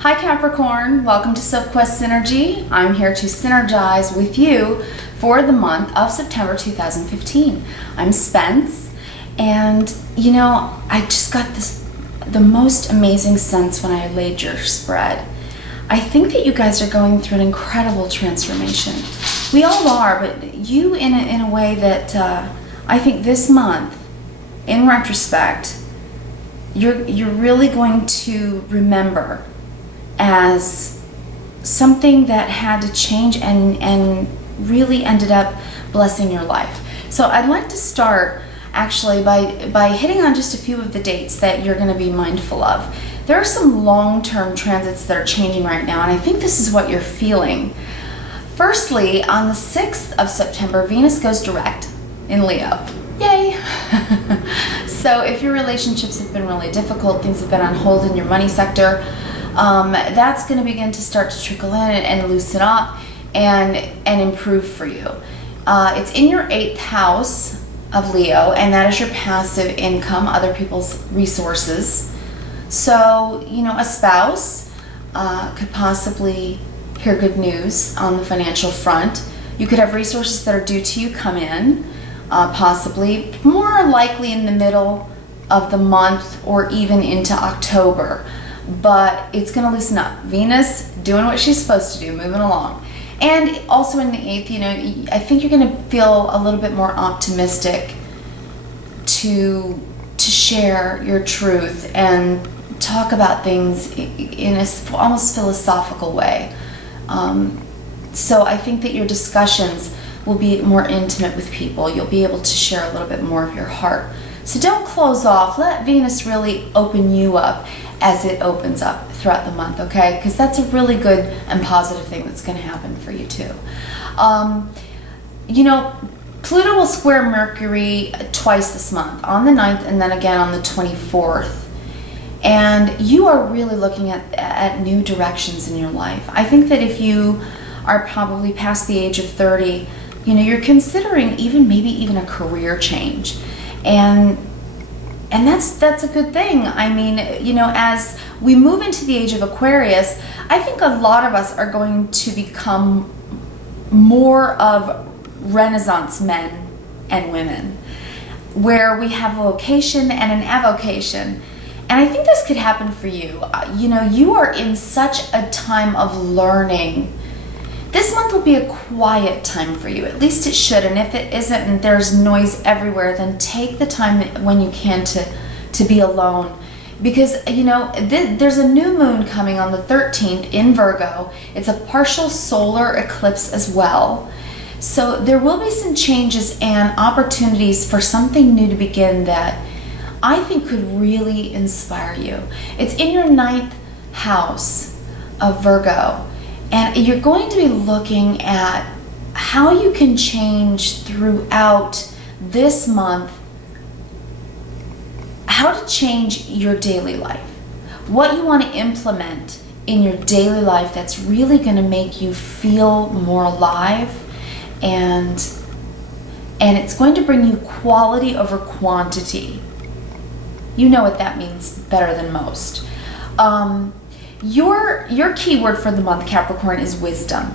Hi Capricorn, welcome to Sophquest Synergy. I'm here to synergize with you for the month of September 2015. I'm Spence, and I just got the most amazing sense when I laid your spread. I think that you guys are going through an incredible transformation. We all are, but you in a way that I think this month, in retrospect, you're really going to remember as something that had to change and really ended up blessing your life. So I'd like to start actually by hitting on just a few of the dates that you're going to be mindful of. There are some long-term transits that are changing right now, and I think this is what you're feeling. Firstly, on the 6th of September, Venus goes direct in Leo. Yay! So if your relationships have been really difficult, things have been on hold in your money sector, that's going to begin to start to trickle in and loosen up and improve for you. It's in your 8th house of Leo, and that is your passive income, other people's resources. So, a spouse could possibly hear good news on the financial front. You could have resources that are due to you come in, possibly more likely in the middle of the month or even into October. But it's going to loosen up. Venus doing what she's supposed to do, moving along. And also in the 8th, I think you're going to feel a little bit more optimistic to share your truth and talk about things in a almost philosophical way. So I think that your discussions will be more intimate with people. You'll be able to share a little bit more of your heart. So don't close off. Let Venus really open you up as it opens up throughout the month, okay? Because that's a really good and positive thing that's going to happen for you too. Pluto will square Mercury twice this month, on the 9th and then again on the 24th. And you are really looking at new directions in your life. I think that if you are probably past the age of 30, you're considering maybe even a career change. And that's a good thing. I mean, as we move into the age of Aquarius, I think a lot of us are going to become more of Renaissance men and women, where we have a vocation and an avocation. And I think this could happen for you. You are in such a time of learning. This month will be a quiet time for you. At least it should. And if it isn't and there's noise everywhere, then take the time when you can to be alone. Because, there's a new moon coming on the 13th in Virgo. It's a partial solar eclipse as well. So there will be some changes and opportunities for something new to begin that I think could really inspire you. It's in your 9th house of Virgo. And you're going to be looking at how you can change throughout this month, how to change your daily life, what you want to implement in your daily life that's really going to make you feel more alive, and it's going to bring you quality over quantity. You know what that means better than most. Your keyword for the month, Capricorn, is wisdom,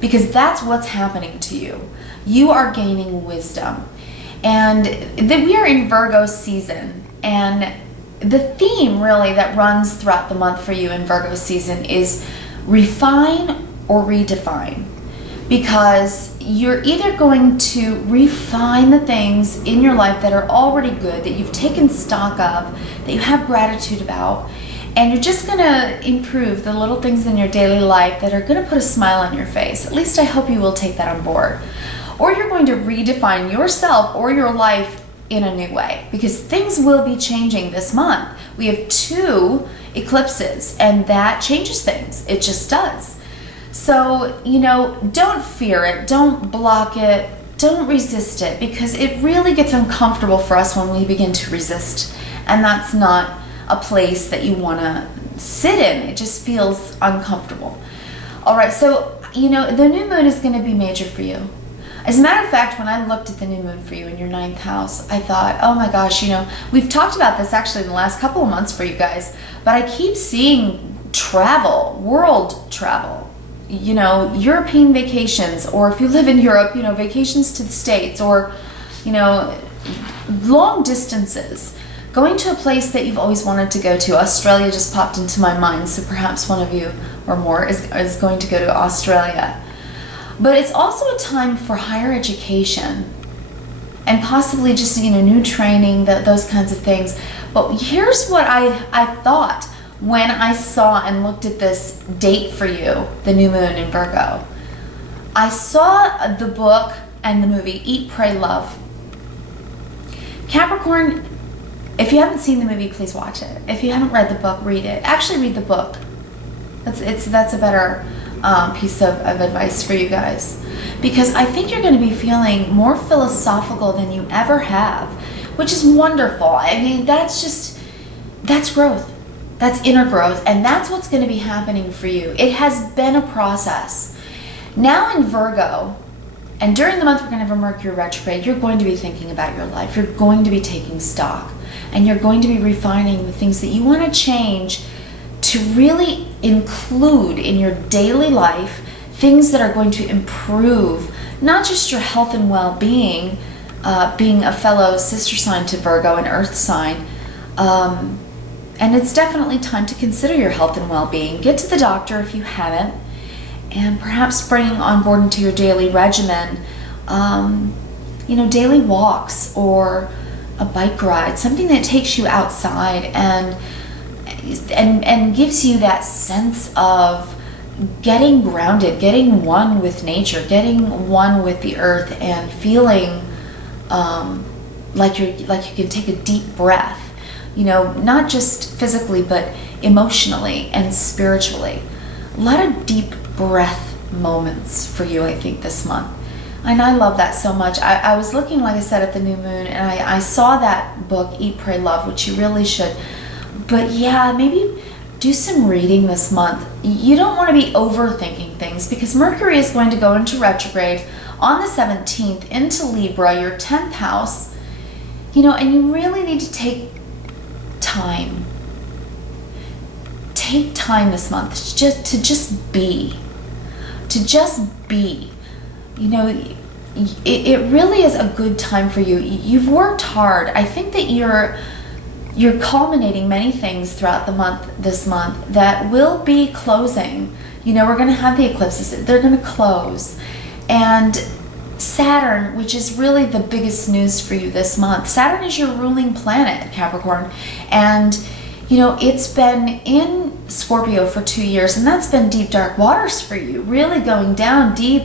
because that's what's happening to you. You are gaining wisdom. And we are in Virgo season, and the theme really that runs throughout the month for you in Virgo season is refine or redefine, because you're either going to refine the things in your life that are already good, that you've taken stock of, that you have gratitude about, and you're just going to improve the little things in your daily life that are going to put a smile on your face. At least I hope you will take that on board. Or you're going to redefine yourself or your life in a new way, because things will be changing this month. We have 2 eclipses, and that changes things. It just does. So, don't fear it. Don't block it. Don't resist it, because it really gets uncomfortable for us when we begin to resist. And that's not a place that you want to sit in. It just feels uncomfortable. All right, so, the new moon is going to be major for you. As a matter of fact, when I looked at the new moon for you in your 9th house, I thought, oh my gosh, we've talked about this actually in the last couple of months for you guys, but I keep seeing travel, world travel, you know, European vacations, or if you live in Europe, you know, vacations to the States, or, you know, long distances. Going to a place that you've always wanted to go to. Australia just popped into my mind, so perhaps one of you or more is going to go to Australia. But it's also a time for higher education and possibly just, you know, new training, those kinds of things. But here's what I thought when I saw and looked at this date for you, the new moon in Virgo. I saw the book and the movie Eat, Pray, Love. Capricorn, if you haven't seen the movie, please watch it. If you haven't read the book, read it. Actually, read the book. That's a better piece of advice for you guys. Because I think you're going to be feeling more philosophical than you ever have, which is wonderful. I mean, that's growth. That's inner growth. And that's what's going to be happening for you. It has been a process. Now in Virgo, and during the month we're going to have a Mercury retrograde, you're going to be thinking about your life. You're going to be taking stock. And you're going to be refining the things that you want to change to really include in your daily life things that are going to improve not just your health and well-being, being a fellow sister sign to Virgo, an earth sign. And it's definitely time to consider your health and well-being. Get to the doctor if you haven't, and perhaps bring on board into your daily regimen, you know, daily walks or a bike ride, something that takes you outside and gives you that sense of getting grounded, getting one with nature, getting one with the earth, and feeling like you can take a deep breath, you know, not just physically but emotionally and spiritually. A lot of deep breath moments for you, I think, this month. And I love that so much. I was looking, like I said, at the new moon, and I saw that book, Eat, Pray, Love, which you really should. But yeah, maybe do some reading this month. You don't want to be overthinking things, because Mercury is going to go into retrograde on the 17th into Libra, your 10th house, you know, and you really need to take time. Take time this month to just be. To just be. You know, it really is a good time for you. You've worked hard. I think that you're culminating many things throughout this month that will be closing. You know, we're going to have the eclipses. They're going to close. And Saturn, which is really the biggest news for you this month. Saturn is your ruling planet, Capricorn. And, you know, it's been in Scorpio for 2 years, and that's been deep, dark waters for you. Really going down deep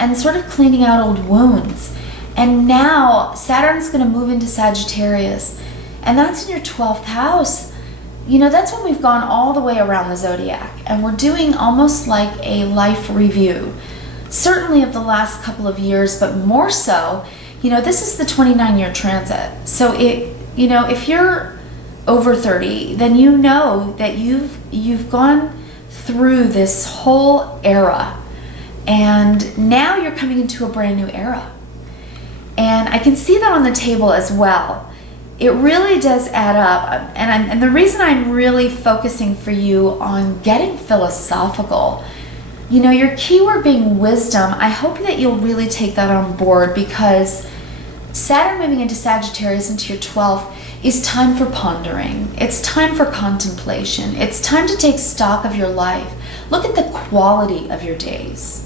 and sort of cleaning out old wounds. And now Saturn's going to move into Sagittarius, and that's in your 12th house. You know, that's when we've gone all the way around the zodiac, and we're doing almost like a life review, certainly of the last couple of years, but more so, you know, this is the 29-year transit. So you know, if you're over 30, then you know that you've gone through this whole era. And now you're coming into a brand new era. And I can see that on the table as well. It really does add up. And the reason I'm really focusing for you on getting philosophical, you know, your keyword being wisdom, I hope that you'll really take that on board, because Saturn moving into Sagittarius into your 12th is time for pondering. It's time for contemplation. It's time to take stock of your life. Look at the quality of your days.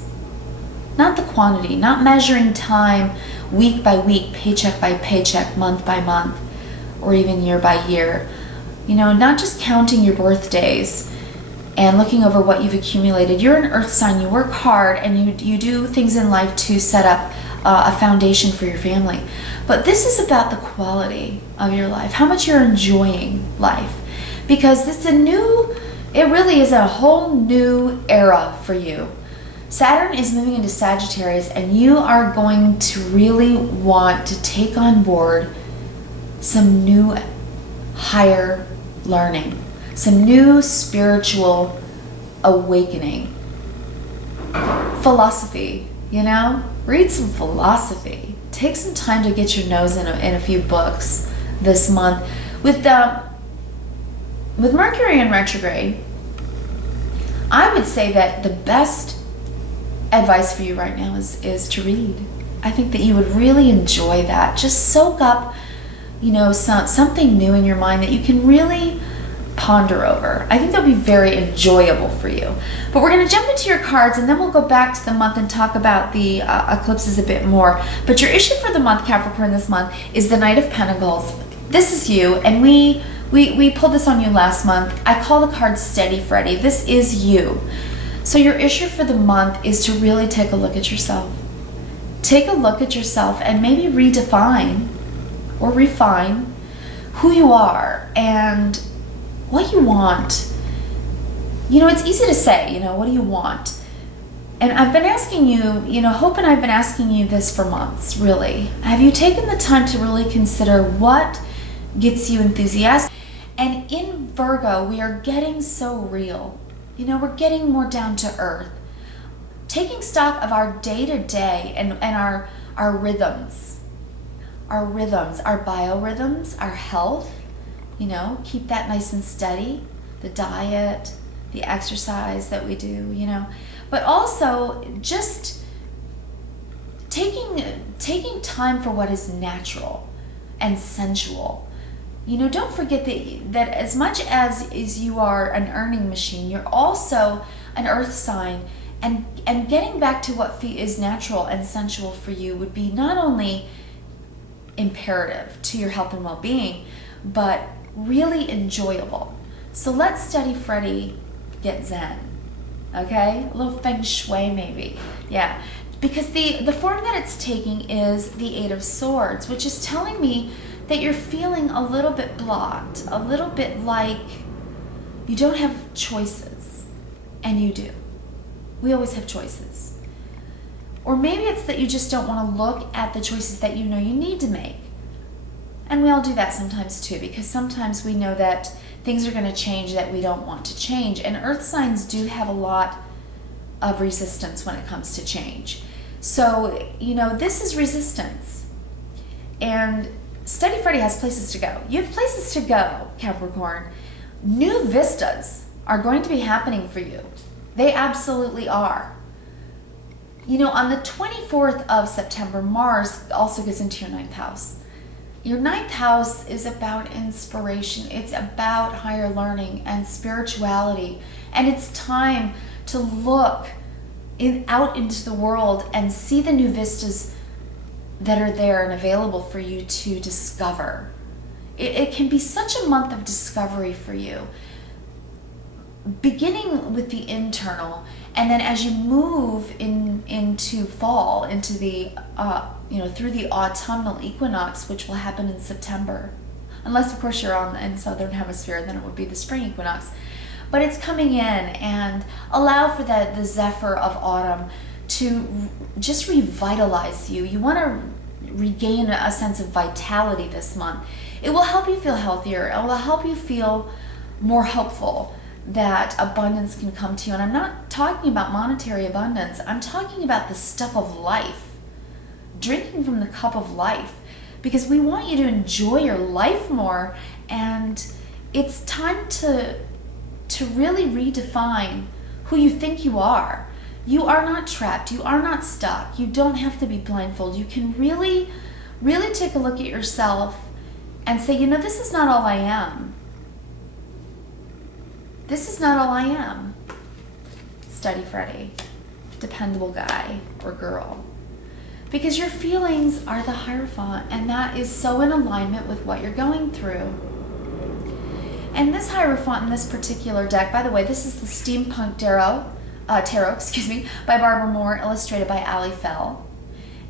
Not the quantity, not measuring time week by week, paycheck by paycheck, month by month, or even year by year. You know, not just counting your birthdays and looking over what you've accumulated. You're an earth sign, you work hard, and you do things in life to set up a foundation for your family. But this is about the quality of your life, how much you're enjoying life. Because it really is a whole new era for you. Saturn is moving into Sagittarius, and you are going to really want to take on board some new higher learning, some new spiritual awakening. Philosophy, you know? Read some philosophy. Take some time to get your nose in a few books this month. With Mercury in retrograde, I would say that the best advice for you right now is to read. I think that you would really enjoy that. Just soak up, something new in your mind that you can really ponder over. I think that'll be very enjoyable for you. But we're going to jump into your cards, and then we'll go back to the month and talk about the eclipses a bit more. But your issue for the month, Capricorn, this month is the Knight of Pentacles. This is you, and we pulled this on you last month. I call the card Steady Freddy. This is you. So your issue for the month is to really take a look at yourself. Take a look at yourself and maybe redefine or refine who you are and what you want. It's easy to say, what do you want? And I've been asking you, Hope and I've been asking you this for months, really. Have you taken the time to really consider what gets you enthusiastic? And in Virgo, we are getting so real. We're getting more down to earth. Taking stock of our day-to-day and our rhythms. Our rhythms, our biorhythms, our health. Keep that nice and steady. The diet, the exercise that we do, But also just taking time for what is natural and sensual. Don't forget that as much as you are an earning machine, you're also an earth sign, and getting back to what is natural and sensual for you would be not only imperative to your health and well-being, but really enjoyable. So let's Steady Freddy get zen, okay? A little feng shui maybe, yeah. Because the form that it's taking is the Eight of Swords, which is telling me that you're feeling a little bit blocked, a little bit like you don't have choices, and you do. We always have choices. Or maybe it's that you just don't want to look at the choices that you need to make. And we all do that sometimes too, because sometimes we know that things are going to change that we don't want to change. And earth signs do have a lot of resistance when it comes to change. So, this is resistance. And Steady Freddy has places to go. You have places to go, Capricorn. New vistas are going to be happening for you. They absolutely are. On the 24th of September, Mars also goes into your 9th house. Your 9th house is about inspiration. It's about higher learning and spirituality. And it's time to look out into the world and see the new vistas that are there and available for you to discover. It can be such a month of discovery for you, beginning with the internal, and then as you move into fall, into the through the autumnal equinox, which will happen in September, unless of course you're in the southern hemisphere, then it would be the spring equinox. But it's coming in, and allow for the zephyr of autumn to just revitalize you. You want to regain a sense of vitality this month. It will help you feel healthier. It will help you feel more hopeful that abundance can come to you. And I'm not talking about monetary abundance. I'm talking about the stuff of life. Drinking from the cup of life. Because we want you to enjoy your life more. And it's time to really redefine who you think you are. You are not trapped. You are not stuck. You don't have to be blindfolded. You can really, really take a look at yourself and say, this is not all I am. This is not all I am. Steady Freddy, dependable guy or girl. Because your feelings are the Hierophant, and that is so in alignment with what you're going through. And this Hierophant in this particular deck, by the way, this is the Steampunk Tarot, by Barbara Moore, illustrated by Ali Fell.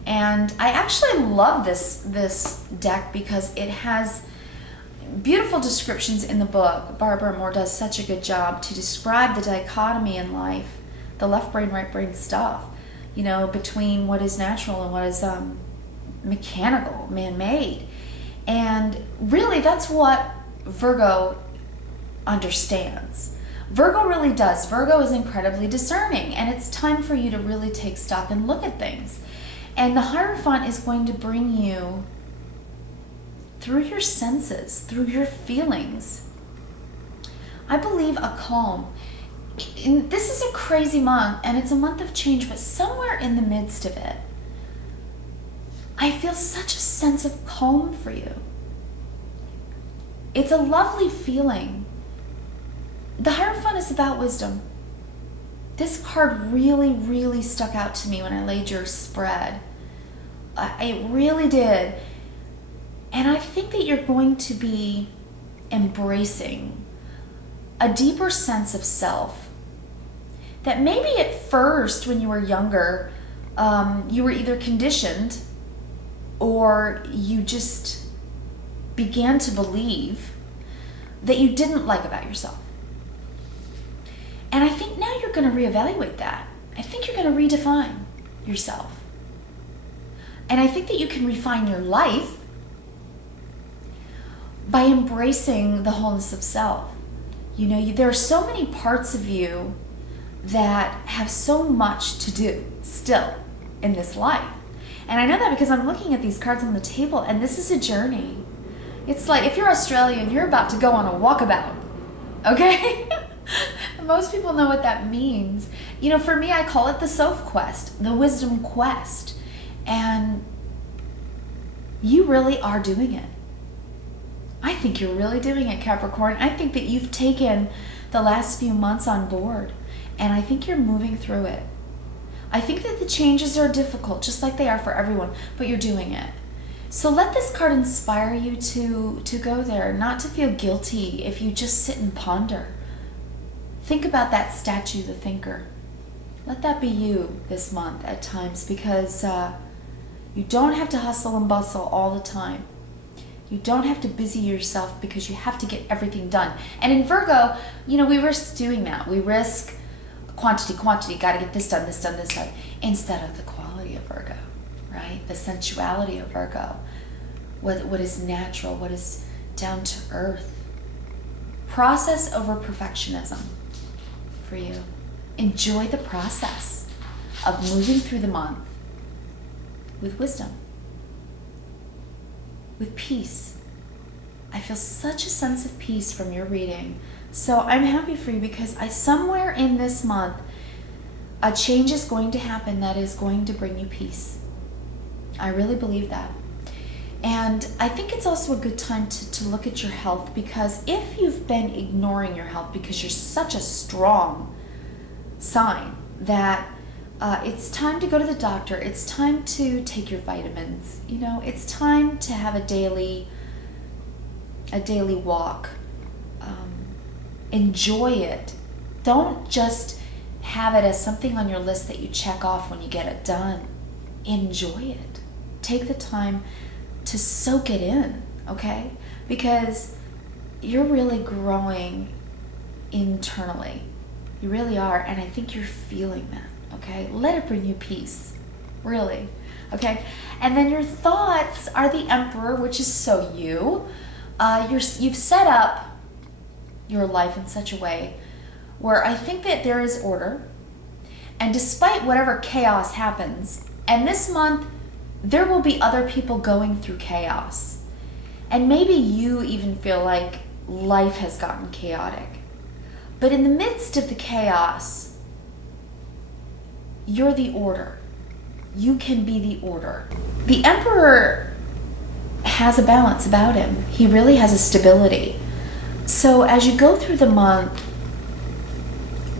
And I actually love this deck because it has beautiful descriptions in the book. Barbara Moore does such a good job to describe the dichotomy in life, the left brain, right brain stuff, between what is natural and what is mechanical, man-made. And really, that's what Virgo understands. Virgo really does. Virgo is incredibly discerning, and it's time for you to really take stock and look at things. And the Hierophant is going to bring you through your senses, through your feelings. I believe a calm. this is a crazy month, and it's a month of change, but somewhere in the midst of it, I feel such a sense of calm for you. It's a lovely feeling. The Hierophant is about wisdom. This card really, really stuck out to me when I laid your spread. It really did. And I think that you're going to be embracing a deeper sense of self. That maybe at first, when you were younger, you were either conditioned or you just began to believe that you didn't like about yourself. And I think now you're going to reevaluate that. I think you're going to redefine yourself. And I think that you can refine your life by embracing the wholeness of self. You know, there are so many parts of you that have so much to do still in this life. And I know that because I'm looking at these cards on the table, and this is a journey. It's like if you're Australian, you're about to go on a walkabout, okay? Most people know what that means. You know, for me, I call it the Sophquest, the wisdom quest. And you really are doing it. I think you're really doing it, Capricorn. I think that you've taken the last few months on board, and I think you're moving through it. I think that the changes are difficult, just like they are for everyone, but you're doing it. So let this card inspire you to go there, not to feel guilty if you just sit and ponder. Think about that statue, the thinker. Let that be you this month at times, because you don't have to hustle and bustle all the time. You don't have to busy yourself because you have to get everything done. And in Virgo, you know, we risk doing that. We risk quantity, got to get this done, instead of the quality of Virgo, right? The sensuality of Virgo. What is natural, what is down to earth. Process over perfectionism for you. Enjoy the process of moving through the month with wisdom, with peace. I feel such a sense of peace from your reading. So I'm happy for you because somewhere in this month, a change is going to happen that is going to bring you peace. I really believe that. And I think it's also a good time to look at your health, because if you've been ignoring your health because you're such a strong sign that it's time to go to the doctor, it's time to take your vitamins, you know, it's time to have a daily walk. Enjoy it. Don't just have it as something on your list that you check off when you get it done. Enjoy it. Take the time to soak it in, okay? Because you're really growing internally. You really are, and I think you're feeling that, okay? Let it bring you peace, really, okay? And then your thoughts are the Emperor, which is so you. You've set up your life in such a way where I think that there is order, and despite whatever chaos happens, and this month there will be other people going through chaos, and maybe you even feel like life has gotten chaotic, but in the midst of the chaos, you're the order. You can be the order. The Emperor has a balance about him. He really has a stability. So as you go through the month,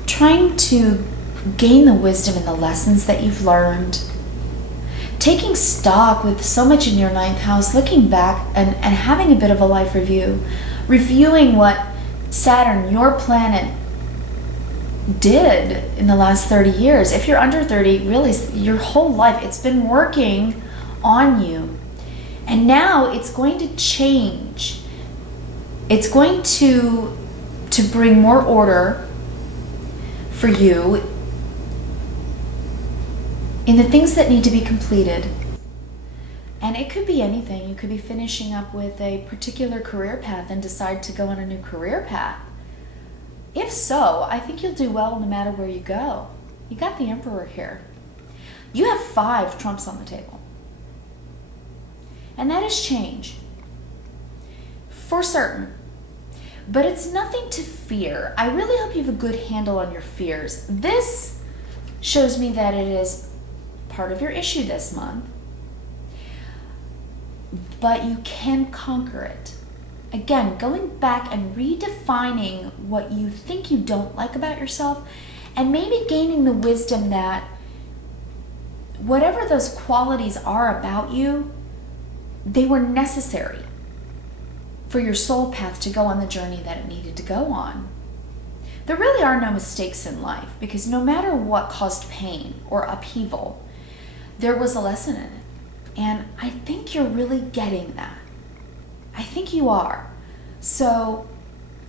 trying to gain the wisdom and the lessons that you've learned, taking stock with so much in your ninth house, looking back and having a bit of a life review, reviewing what Saturn, your planet, did in the last 30 years. If you're under 30, really your whole life, it's been working on you. And now it's going to change. It's going to bring more order for you in the things that need to be completed. And it could be anything. You could be finishing up with a particular career path and decide to go on a new career path. If so, I think you'll do well no matter where you go. You got the Emperor here. You have 5 trumps on the table. And that is change. For certain. but it's nothing to fear. I really hope you have a good handle on your fears. This shows me that it is part of your issue this month, but you can conquer it. Again, going back and redefining what you think you don't like about yourself, and maybe gaining the wisdom that whatever those qualities are about you, they were necessary for your soul path to go on the journey that it needed to go on. There really are no mistakes in life, because no matter what caused pain or upheaval, there was a lesson in it. And I think you're really getting that. I think you are. So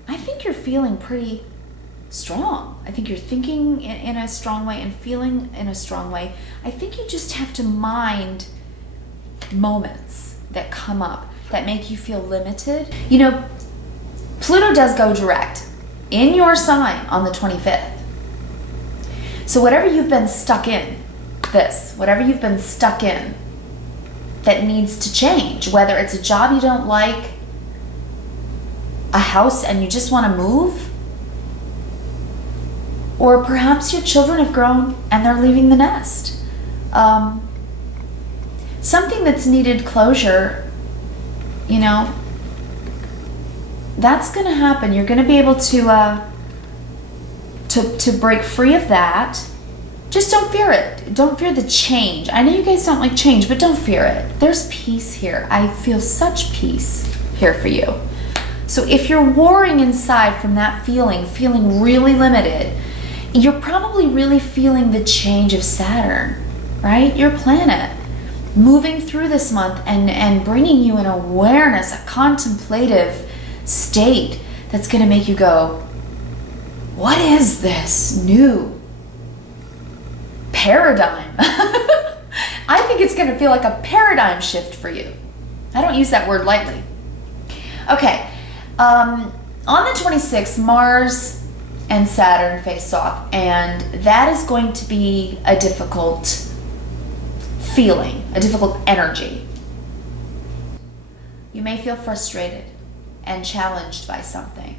I think you're feeling pretty strong. I think you're thinking in a strong way and feeling in a strong way. I think you just have to mind moments that come up that make you feel limited. You know, Pluto does go direct in your sign on the 25th. So whatever you've been stuck in, whatever you've been stuck in that needs to change, whether it's a job you don't like, a house and you just want to move, or perhaps your children have grown and they're leaving the nest. Something that's needed closure, you know, that's going to happen. You're going to be able to break free of that. Just don't fear it. Don't fear the change. I know you guys don't like change, but don't fear it. There's peace here. I feel such peace here for you. So if you're warring inside from that feeling really limited, you're probably really feeling the change of Saturn, right? Your planet moving through this month and bringing you an awareness, a contemplative state that's going to make you go, what is this new paradigm? I think it's going to feel like a paradigm shift for you. I don't use that word lightly. Okay, on the 26th, Mars and Saturn face off, and that is going to be a difficult feeling, a difficult energy. You may feel frustrated and challenged by something.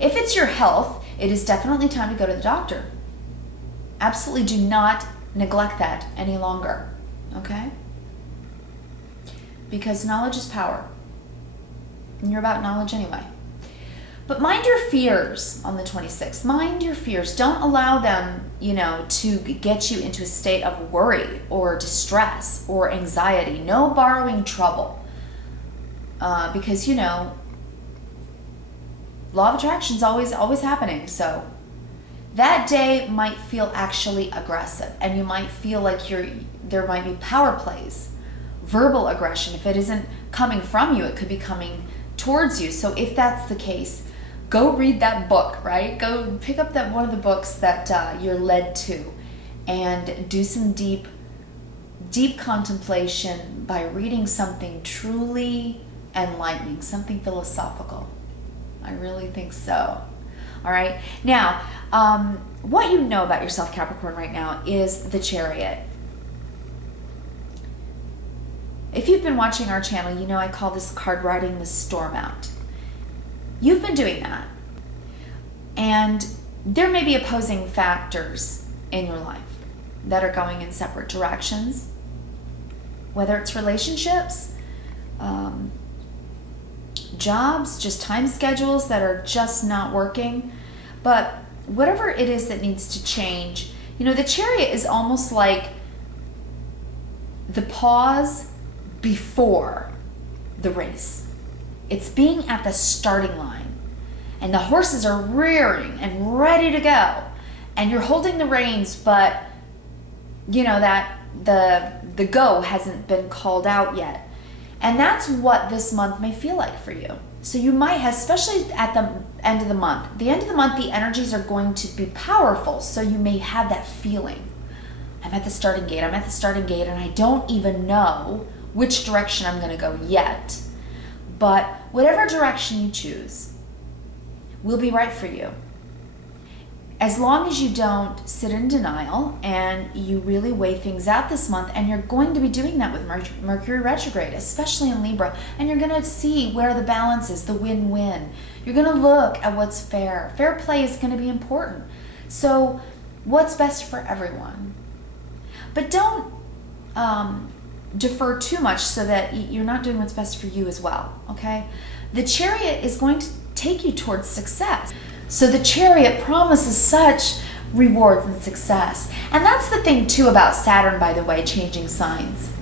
If it's your health, it is definitely time to go to the doctor. Absolutely do not neglect that any longer, okay? Because knowledge is power. And you're about knowledge anyway. But mind your fears on the 26th. Mind your fears. Don't allow them, you know, to get you into a state of worry or distress or anxiety. No borrowing trouble. Because, you know, law of attraction is always happening. So that day might feel actually aggressive, and you might feel like there might be power plays, verbal aggression. If it isn't coming from you, it could be coming towards you. So if that's the case, go read that book, right? Go pick up one of the books that you're led to, and do some deep contemplation by reading something truly enlightening, something philosophical. I really think so. All right. Now, what you know about yourself, Capricorn, right now is the Chariot. If you've been watching our channel, you know I call this card riding the storm out. You've been doing that. And there may be opposing factors in your life that are going in separate directions, whether it's relationships, jobs, just time schedules that are just not working. But whatever it is that needs to change, you know, the Chariot is almost like the pause before the race. It's being at the starting line, and the horses are rearing and ready to go, and you're holding the reins, but you know that the go hasn't been called out yet. And that's what this month may feel like for you. So you might have, especially at the end of the month, the energies are going to be powerful. So you may have that feeling, I'm at the starting gate, and I don't even know which direction I'm going to go yet. But whatever direction you choose will be right for you. as long as you don't sit in denial and you really weigh things out this month, and you're going to be doing that with Mercury retrograde, especially in Libra, and you're going to see where the balance is, the win-win. You're going to look at what's fair. Fair play is going to be important. So what's best for everyone? But don't defer too much so that you're not doing what's best for you as well, okay? The Chariot is going to take you towards success. So the Chariot promises such rewards and success. And that's the thing too about Saturn, by the way, changing signs.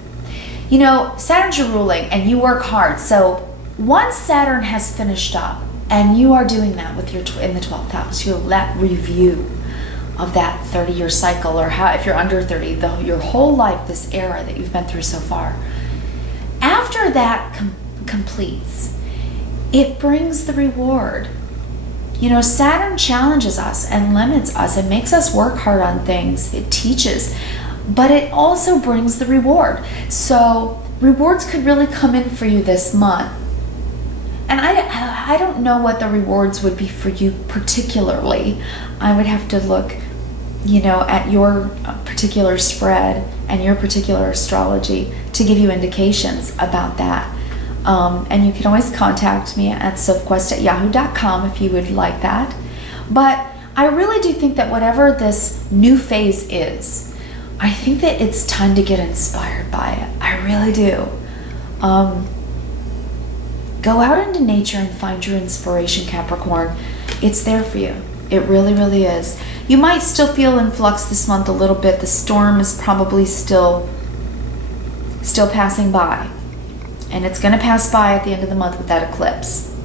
You know, Saturn's your ruling and you work hard. So once Saturn has finished up, and you are doing that with your in the 12th house, you'll let review of that 30-year cycle, or how, if you're under 30, your whole life, this era that you've been through so far. After that completes, it brings the reward. You know, Saturn challenges us and limits us and makes us work hard on things. It teaches, but it also brings the reward. So rewards could really come in for you this month. And I don't know what the rewards would be for you particularly. I would have to look, you know, at your particular spread and your particular astrology to give you indications about that. And you can always contact me at sophquest@yahoo.com if you would like that. But I really do think that whatever this new phase is, I think that it's time to get inspired by it. I really do. Go out into nature and find your inspiration, Capricorn. It's there for you. It really, really is. You might still feel in flux this month a little bit. The storm is probably still passing by. And it's going to pass by at the end of the month with that eclipse.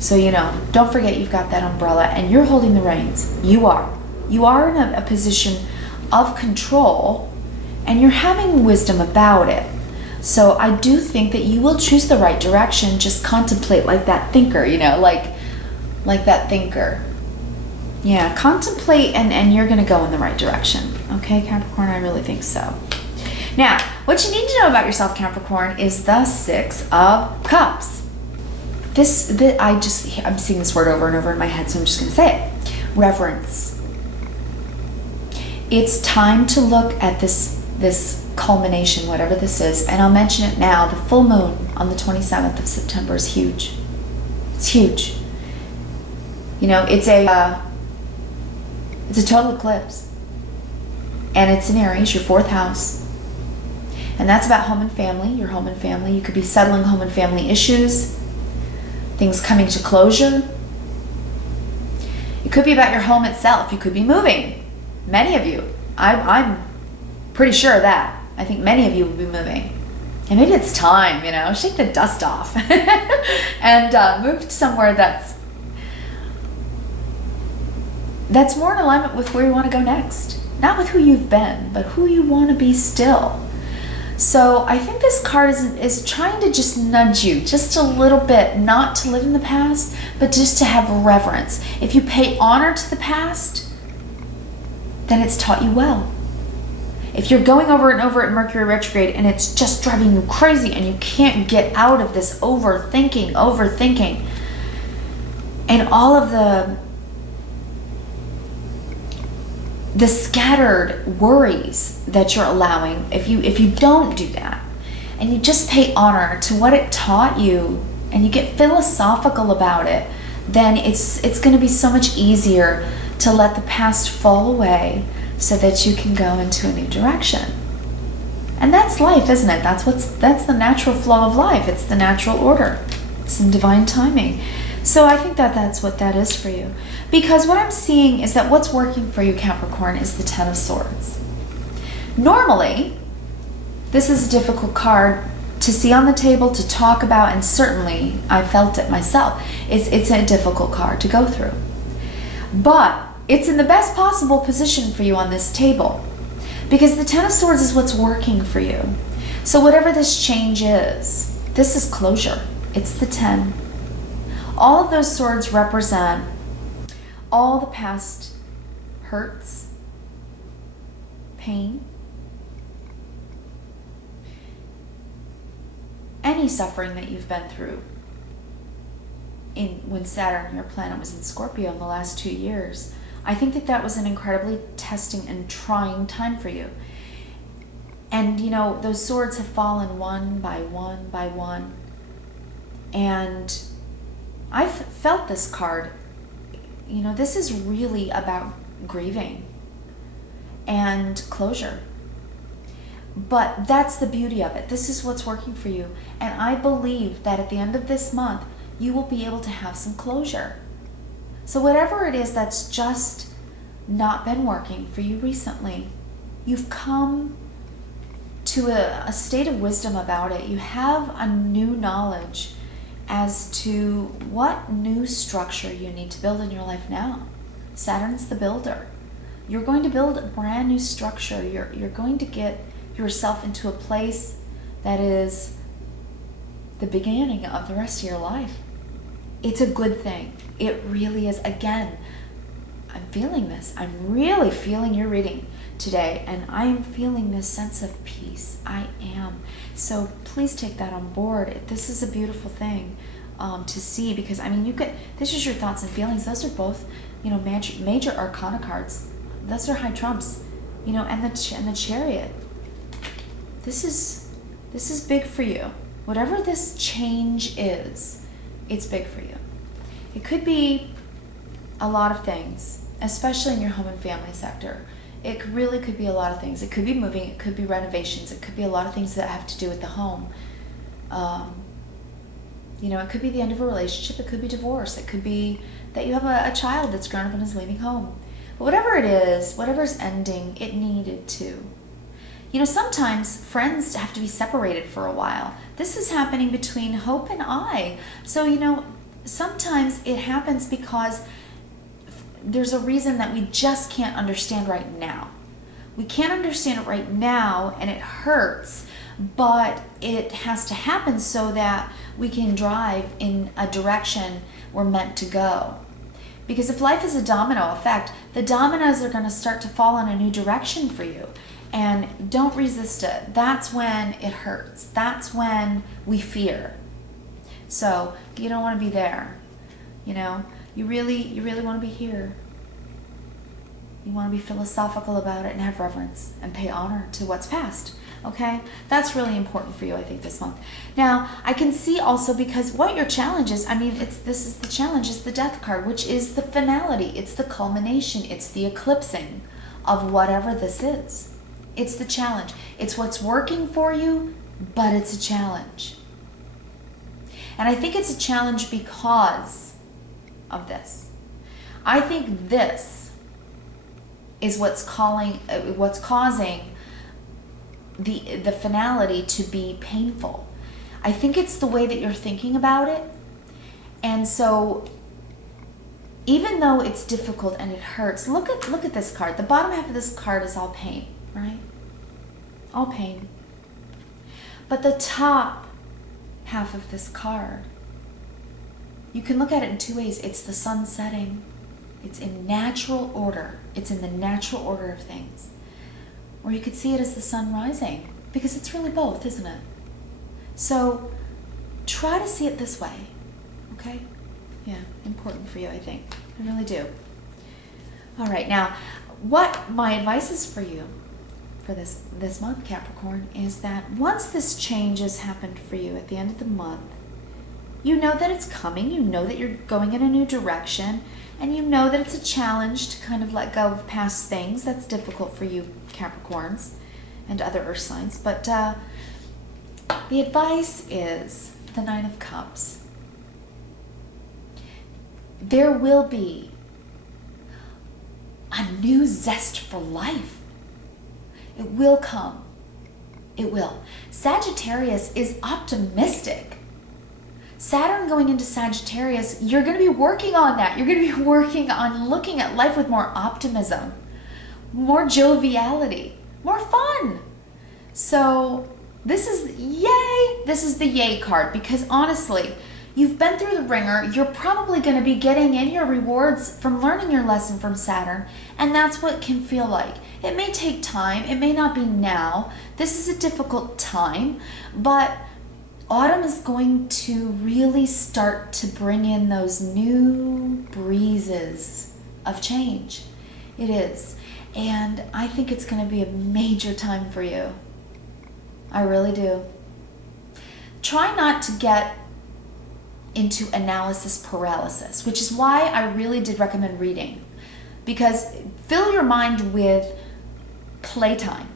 So, you know, don't forget you've got that umbrella and you're holding the reins. You are. You are in a position of control and you're having wisdom about it. So I do think that you will choose the right direction. Just contemplate like that thinker, you know, like that thinker. Yeah, contemplate and you're going to go in the right direction. Okay, Capricorn, I really think so. Now, what you need to know about yourself, Capricorn, is the Six of Cups. I'm seeing this word over and over in my head, so I'm just going to say it. Reverence. It's time to look at this culmination, whatever this is, and I'll mention it now. The full moon on the 27th of September is huge. It's huge. You know, it's a total eclipse, and it's in Aries, your 4th house. And that's about home and family, your home and family. You could be settling home and family issues, things coming to closure. It could be about your home itself. You could be moving. Many of you. I'm pretty sure of that. I think many of you will be moving. And maybe it's time, you know, shake the dust off and move somewhere that's more in alignment with where you want to go next. Not with who you've been, but who you want to be still. So I think this card is trying to just nudge you just a little bit, not to live in the past, but just to have reverence. If you pay honor to the past, then it's taught you well. If you're going over and over at Mercury retrograde and it's just driving you crazy and you can't get out of this overthinking, and all of the scattered worries that you're allowing, if you don't do that and you just pay honor to what it taught you and you get philosophical about it, then it's going to be so much easier to let the past fall away so that you can go into a new direction. And that's life, isn't it? That's the natural flow of life. It's the natural order. It's in divine timing. So I think that that's what that is for you. Because what I'm seeing is that what's working for you, Capricorn, is the Ten of Swords. Normally, this is a difficult card to see on the table, to talk about, and certainly I felt it myself. It's a difficult card to go through. But it's in the best possible position for you on this table, because the Ten of Swords is what's working for you. So whatever this change is, this is closure. It's the 10. All of those swords represent all the past hurts, pain, any suffering that you've been through when Saturn, your planet, was in Scorpio in the last 2 years. I think that that was an incredibly testing and trying time for you. And, you know, those swords have fallen one by one by one. And I've felt this card. You know, this is really about grieving and closure. But that's the beauty of it. This is what's working for you. And I believe that at the end of this month, you will be able to have some closure. So whatever it is that's just not been working for you recently, you've come to a state of wisdom about it. You have a new knowledge as to what new structure you need to build in your life now. Saturn's the builder. You're going to build a brand new structure. You're going to get yourself into a place that is the beginning of the rest of your life. It's a good thing. It really is. Again, I'm feeling this. I'm really feeling your reading today, and I am feeling this sense of peace. I am. So please take that on board. This is a beautiful thing to see, because I mean, this is your thoughts and feelings. Those are both, you know, major arcana cards. Those are high trumps, you know, and the Chariot. This is big for you. Whatever this change is, it's big for you. It could be a lot of things, especially in your home and family sector. It really could be a lot of things. It could be moving, it could be renovations, it could be a lot of things that have to do with the home. You know, it could be the end of a relationship, it could be divorce, it could be that you have a child that's grown up and is leaving home. But whatever it is, whatever's ending, it needed to. You know, sometimes friends have to be separated for a while. This is happening between Hope and I. So, you know, sometimes it happens because there's a reason that we just can't understand right now. We can't understand it right now, and it hurts, but it has to happen so that we can drive in a direction we're meant to go. Because if life is a domino effect, the dominoes are going to start to fall in a new direction for you. And don't resist it. That's when it hurts. That's when we fear. So you don't want to be there. You know, you really want to be here. You want to be philosophical about it and have reverence and pay honor to what's past. Okay? That's really important for you, I think, this month. Now, I can see also, because what your challenge is, I mean, this is the challenge, is the Death card, which is the finality. It's the culmination. It's the eclipsing of whatever this is. It's the challenge. It's what's working for you, but it's a challenge. And I think it's a challenge because of this. I think this is what's causing the finality to be painful. I think it's the way that you're thinking about it. And so even though it's difficult and it hurts, look at this card. The bottom half of this card is all pain, right? All pain. But the top half of this card, you can look at it in two ways. It's the sun setting. It's in natural order. It's in the natural order of things. Or you could see it as the sun rising, because it's really both, isn't it? So try to see it this way, okay? Yeah, important for you, I think. I really do. All right, now, what my advice is for you for this month, Capricorn, is that once this change has happened for you at the end of the month, you know that it's coming, you know that you're going in a new direction, and you know that it's a challenge to kind of let go of past things. That's difficult for you, Capricorns, and other earth signs. But the advice is the Nine of Cups. There will be a new zest for life. It will come. It will. Sagittarius is optimistic. Saturn going into Sagittarius, you're going to be working on that. You're going to be working on looking at life with more optimism, more joviality, more fun. So this is yay. This is the yay card, because honestly, you've been through the ringer. You're probably going to be getting in your rewards from learning your lesson from Saturn, and that's what it can feel like. It may take time. It may not be now. This is a difficult time, but autumn is going to really start to bring in those new breezes of change. It is. And I think it's going to be a major time for you. I really do. Try not to get into analysis paralysis, which is why I really did recommend reading. Because fill your mind with playtime.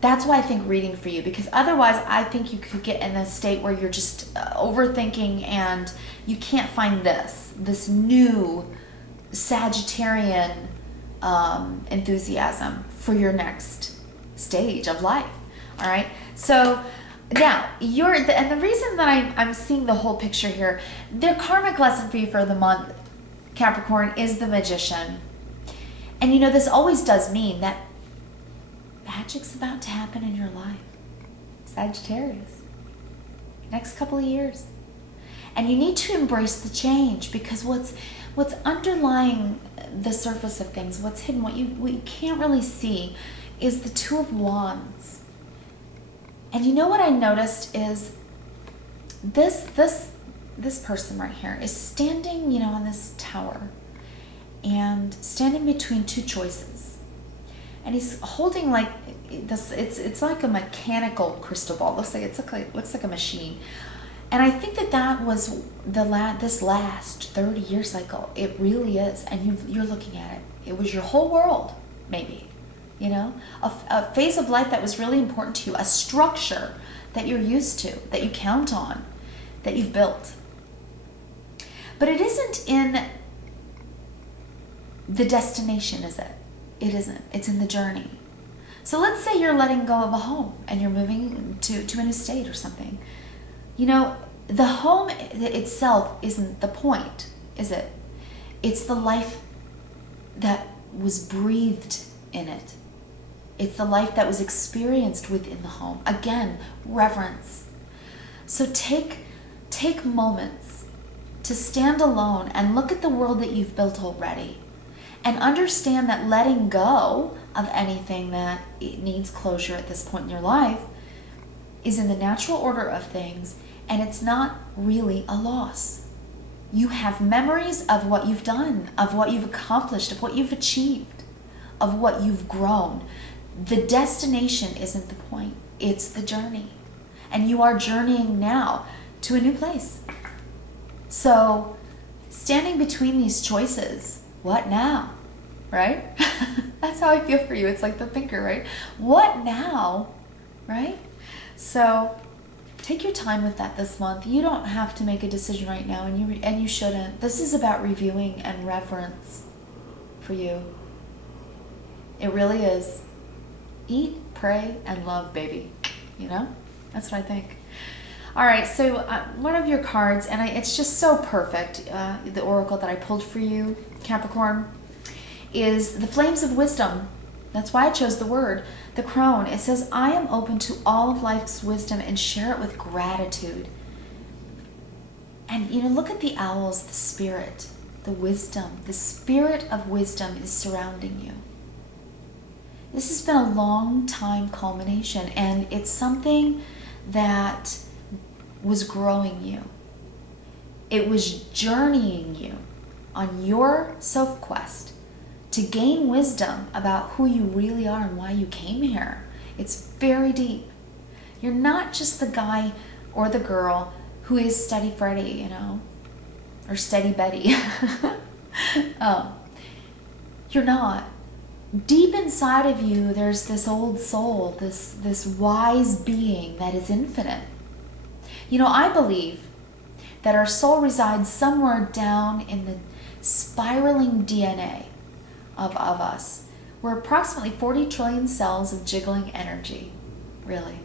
That's why I think reading for you, because otherwise I think you could get in a state where you're just overthinking and you can't find this new Sagittarian enthusiasm for your next stage of life. All right. So now and the reason that I'm seeing the whole picture here, their karmic lesson for you for the month, Capricorn, is the Magician. And you know, this always does mean that magic's about to happen in your life, Sagittarius, next couple of years. And you need to embrace the change, because what's underlying the surface of things, what's hidden, what you can't really see, is the Two of Wands. And you know what I noticed is this person right here is standing, you know, on this tower and standing between two choices. And he's holding like this, it's like a mechanical crystal ball. Looks like a machine. And I think that was this last 30-year cycle. It really is. And you're looking at it. It was your whole world, maybe. You know, a phase of life that was really important to you, a structure that you're used to, that you count on, that you've built. But it isn't in the destination, is it? It isn't. It's in the journey. So let's say you're letting go of a home and you're moving to an estate or something. You know, the home itself isn't the point, is it? It's the life that was breathed in it. It's the life that was experienced within the home. Again, reverence. So take moments to stand alone and look at the world that you've built already, and understand that letting go of anything that it needs closure at this point in your life is in the natural order of things, and it's not really a loss. You have memories of what you've done, of what you've accomplished, of what you've achieved, of what you've grown. The destination isn't the point, it's the journey. And you are journeying now to a new place. So, standing between these choices, what now? Right? That's how I feel for you. It's like the thinker, right? What now? Right? So, take your time with that this month. You don't have to make a decision right now, and you shouldn't. This is about reviewing and reverence for you. It really is. Eat, pray, and love, baby. You know? That's what I think. All right, so one of your cards, and it's just so perfect, the oracle that I pulled for you, Capricorn, is the Flames of Wisdom. That's why I chose the word, the crone. It says, I am open to all of life's wisdom and share it with gratitude. And, you know, look at the owls, the spirit, the wisdom. The spirit of wisdom is surrounding you. This has been a long time culmination, and it's something that was growing you. It was journeying you on your Sophquest to gain wisdom about who you really are and why you came here. It's very deep. You're not just the guy or the girl who is Steady Freddy, you know, or Steady Betty. You're not. Deep inside of you, there's this old soul, this wise being that is infinite. You know, I believe that our soul resides somewhere down in the spiraling DNA of us. We're approximately 40 trillion cells of jiggling energy, really,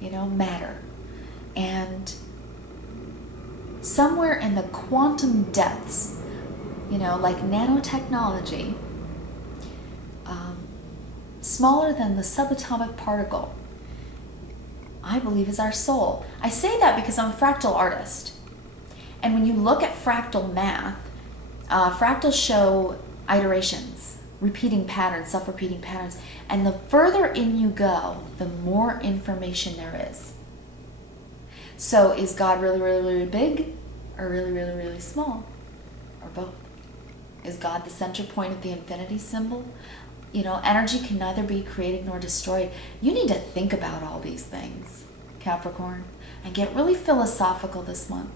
you know, matter. And somewhere in the quantum depths, you know, like nanotechnology, smaller than the subatomic particle, I believe is our soul. I say that because I'm a fractal artist. And when you look at fractal math, fractals show iterations, repeating patterns, self-repeating patterns. And the further in you go, the more information there is. So is God really, really, really big, or really, really, really small, or both? Is God the center point of the infinity symbol? You know, energy can neither be created nor destroyed. You need to think about all these things, Capricorn, and get really philosophical this month.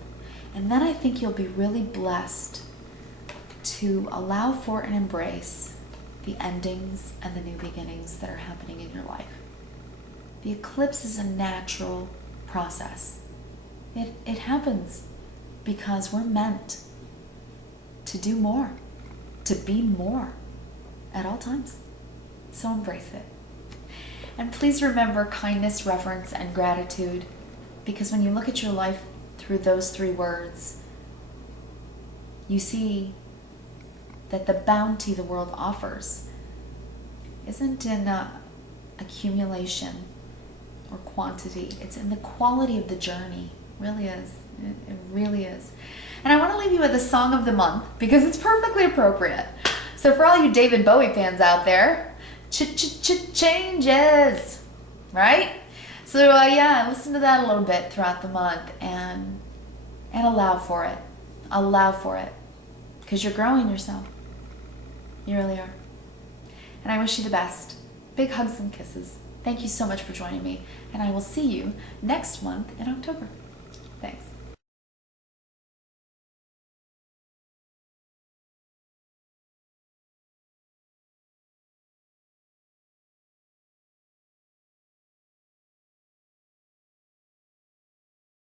And then I think you'll be really blessed to allow for and embrace the endings and the new beginnings that are happening in your life. The eclipse is a natural process. It happens because we're meant to do more, to be more at all times. So embrace it. And please remember kindness, reverence, and gratitude, because when you look at your life through those three words, you see that the bounty the world offers isn't in accumulation or quantity. It's in the quality of the journey. It really is. It really is. And I want to leave you with a song of the month because it's perfectly appropriate. So for all you David Bowie fans out there, changes, right? So yeah, listen to that a little bit throughout the month and allow for it. Allow for it, because you're growing yourself. You really are. And I wish you the best. Big hugs and kisses. Thank you so much for joining me, and I will see you next month in October.